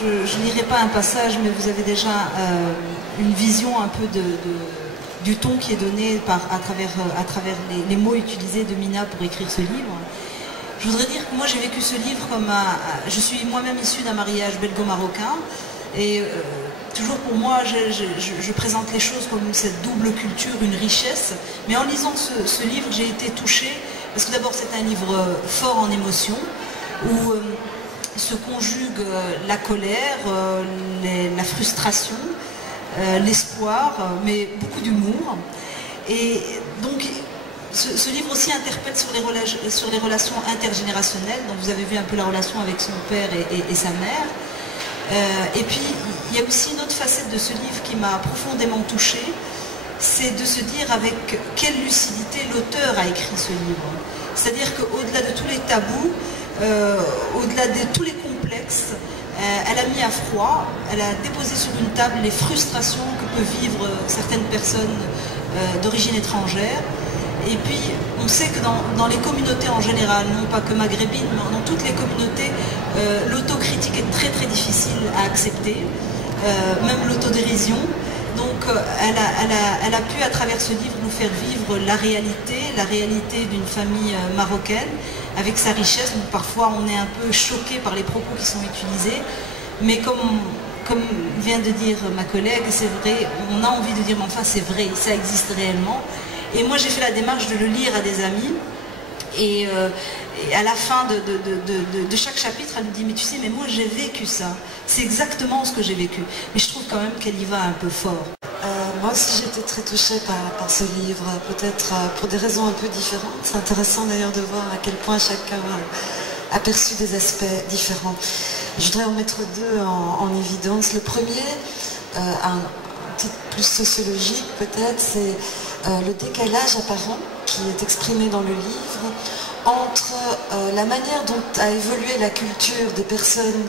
je lirai pas un passage, mais vous avez déjà une vision un peu du ton qui est donné à travers les mots utilisés de Mina pour écrire ce livre. Je voudrais dire que moi j'ai vécu ce livre comme je suis moi-même issue d'un mariage belgo-marocain et toujours pour moi je présente les choses comme cette double culture, une richesse, mais en lisant ce livre j'ai été touchée parce que d'abord c'est un livre fort en émotion où se conjugue la colère, la frustration, l'espoir, mais beaucoup d'humour. Et donc, ce livre aussi interpelle sur les relations intergénérationnelles. Donc, vous avez vu un peu la relation avec son père et sa mère. Et puis, il y a aussi une autre facette de ce livre qui m'a profondément touchée. C'est de se dire avec quelle lucidité l'auteur a écrit ce livre. C'est-à-dire qu'au-delà de tous les tabous, au-delà de tous les complexes, elle a mis à froid, elle a déposé sur une table les frustrations que peuvent vivre certaines personnes d'origine étrangère. Et puis, on sait que dans les communautés en général, non pas que maghrébines, mais dans toutes les communautés, l'autocritique est très très difficile à accepter, même l'autodérision. Donc, elle a pu, à travers ce livre, nous faire vivre la réalité d'une famille marocaine, avec sa richesse. Donc, parfois, on est un peu choqué par les propos qui sont utilisés, mais comme vient de dire ma collègue, c'est vrai, on a envie de dire, mais enfin, c'est vrai, ça existe réellement. Et moi, j'ai fait la démarche de le lire à des amis, et à la fin de chaque chapitre, elle me dit, mais tu sais, mais moi, j'ai vécu ça. C'est exactement ce que j'ai vécu. Mais je trouve quand même qu'elle y va un peu fort. Moi aussi j'ai été très touchée par ce livre, peut-être pour des raisons un peu différentes. C'est intéressant d'ailleurs de voir à quel point chacun a perçu des aspects différents. Je voudrais en mettre deux en évidence. Le premier, un titre plus sociologique peut-être, c'est le décalage apparent qui est exprimé dans le livre entre la manière dont a évolué la culture des personnes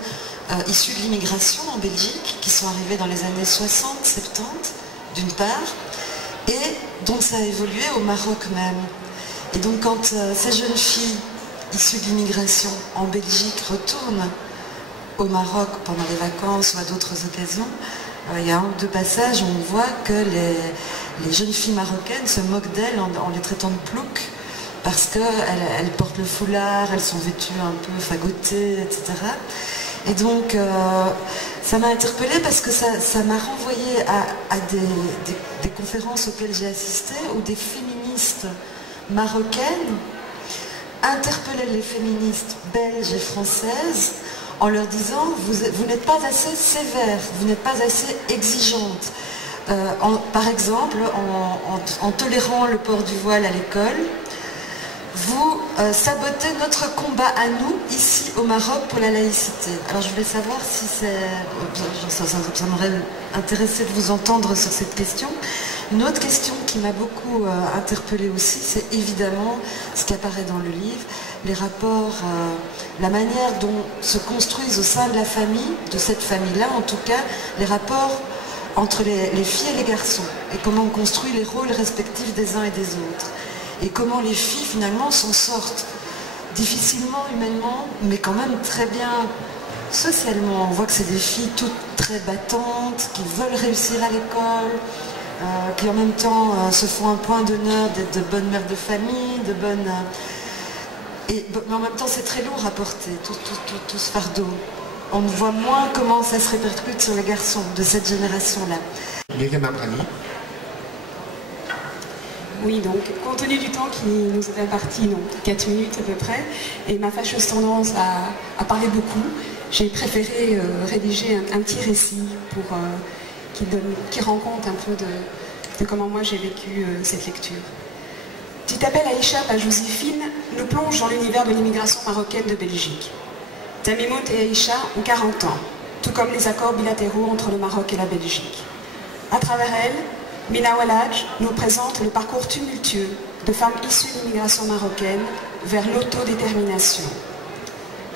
issues de l'immigration en Belgique, qui sont arrivées dans les années 60-70, d'une part, et dont ça a évolué au Maroc même. Et donc quand ces jeunes filles issues de l'immigration en Belgique retournent au Maroc pendant les vacances ou à d'autres occasions, il y a un ou deux passages où on voit que les jeunes filles marocaines se moquent d'elles en les traitant de ploucs, parce qu'elles portent le foulard, elles sont vêtues un peu fagotées, etc. Et donc, ça m'a interpellée parce que ça m'a renvoyé à des conférences auxquelles j'ai assisté où des féministes marocaines interpellaient les féministes belges et françaises en leur disant « vous n'êtes pas assez sévère, vous n'êtes pas assez exigeante ». Par exemple, en tolérant le port du voile à l'école, vous sabotez notre combat à nous, ici au Maroc, pour la laïcité. Alors je voulais savoir si ça m'aurait intéressé de vous entendre sur cette question. Une autre question qui m'a beaucoup interpellée aussi, c'est évidemment ce qui apparaît dans le livre, les rapports, la manière dont se construisent au sein de la famille, de cette famille-là en tout cas, les rapports entre les filles et les garçons, et comment on construit les rôles respectifs des uns et des autres. Et comment les filles finalement s'en sortent difficilement humainement, mais quand même très bien socialement. On voit que c'est des filles toutes très battantes, qui veulent réussir à l'école, qui en même temps se font un point d'honneur d'être de bonnes mères de famille, mais en même temps c'est très lourd à porter, tout ce fardeau. On voit moins comment ça se répercute sur les garçons de cette génération-là. Oui, donc, compte tenu du temps qui nous est imparti, donc 4 minutes à peu près, et ma fâcheuse tendance à parler beaucoup, j'ai préféré rédiger un petit récit qui rend compte un peu de comment moi j'ai vécu cette lecture. Tu t'appelles Aïcha par Joséphine nous plonge dans l'univers de l'immigration marocaine de Belgique. Tamimout et Aïcha ont 40 ans, tout comme les accords bilatéraux entre le Maroc et la Belgique. À travers elle, Mina Walaj nous présente le parcours tumultueux de femmes issues de l'immigration marocaine vers l'autodétermination.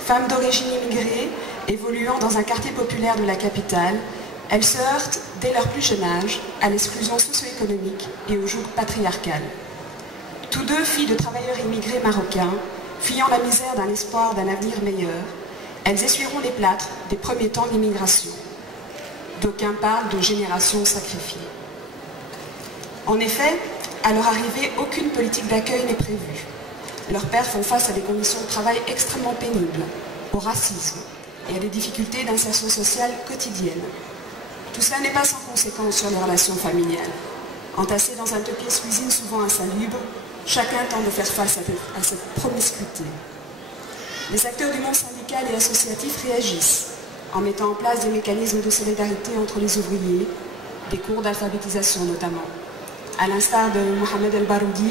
Femmes d'origine immigrée, évoluant dans un quartier populaire de la capitale, elles se heurtent dès leur plus jeune âge à l'exclusion socio-économique et au joug patriarcal. Tous deux filles de travailleurs immigrés marocains, fuyant la misère d'un espoir d'un avenir meilleur, Elles essuieront les plâtres des premiers temps d'immigration. D'aucuns parlent de générations sacrifiées. En effet, à leur arrivée, aucune politique d'accueil n'est prévue. Leurs pères font face à des conditions de travail extrêmement pénibles, au racisme et à des difficultés d'insertion sociale quotidienne. Tout cela n'est pas sans conséquence sur les relations familiales. Entassés dans un deux-pièces cuisine souvent insalubre, chacun tente de faire face à cette promiscuité. Les acteurs du monde syndical et associatif réagissent en mettant en place des mécanismes de solidarité entre les ouvriers, des cours d'alphabétisation notamment, à l'instar de Mohamed El Baroudi,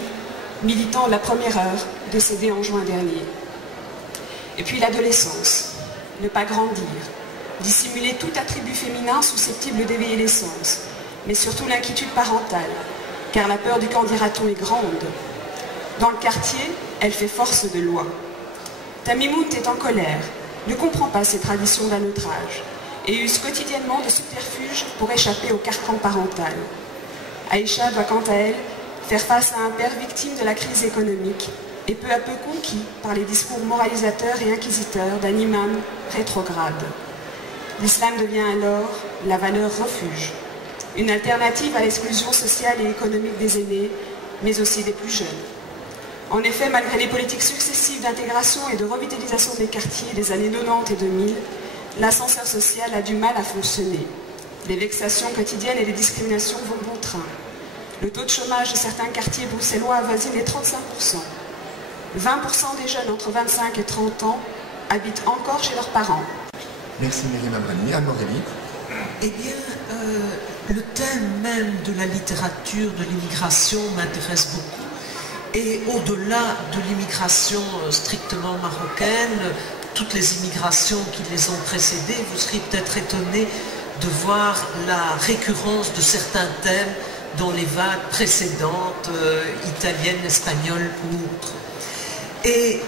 militant de la première heure, décédé en juin dernier. Et puis l'adolescence, ne pas grandir, dissimuler tout attribut féminin susceptible d'éveiller les sens, mais surtout l'inquiétude parentale, car la peur du qu'en dira-t-on est grande. Dans le quartier, elle fait force de loi. Tamimout est en colère, ne comprend pas ces traditions d'un autre âge, et use quotidiennement de subterfuges pour échapper au carcan parental. Aïcha doit quant à elle faire face à un père victime de la crise économique et peu à peu conquis par les discours moralisateurs et inquisiteurs d'un imam rétrograde. L'islam devient alors la valeur refuge, une alternative à l'exclusion sociale et économique des aînés, mais aussi des plus jeunes. En effet, malgré les politiques successives d'intégration et de revitalisation des quartiers des années 90 et 2000, l'ascenseur social a du mal à fonctionner. Les vexations quotidiennes et les discriminations vont bon train. Le taux de chômage de certains quartiers bruxellois avoisine les 35%. 20% des jeunes entre 25 et 30 ans habitent encore chez leurs parents. Merci Myriam Amrani. Anne-Aurélie. Eh bien, le thème même de la littérature de l'immigration m'intéresse beaucoup. Et au-delà de l'immigration strictement marocaine, toutes les immigrations qui les ont précédées, vous serez peut-être étonnés de voir la récurrence de certains thèmes dans les vagues précédentes, italiennes, espagnoles ou autres. Et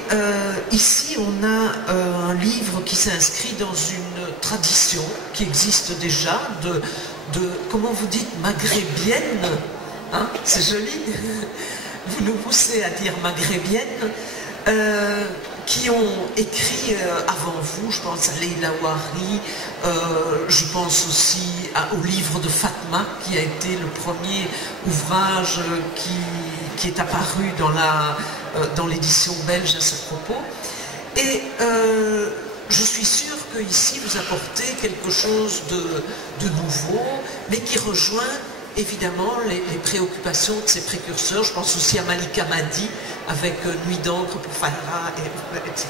ici, on a un livre qui s'inscrit dans une tradition qui existe déjà de comment vous dites, maghrébienne, hein, c'est joli, vous nous poussez à dire maghrébienne, qui ont écrit avant vous, je pense à Leila Ouari, je pense aussi au livre de Fatma, qui a été le premier ouvrage qui est apparu dans l'édition belge à ce propos. Et je suis sûre qu'ici vous apportez quelque chose de nouveau, mais qui rejoint évidemment les préoccupations de ses précurseurs. Je pense aussi à Malika Madi avec Nuit d'encre pour Farah, etc.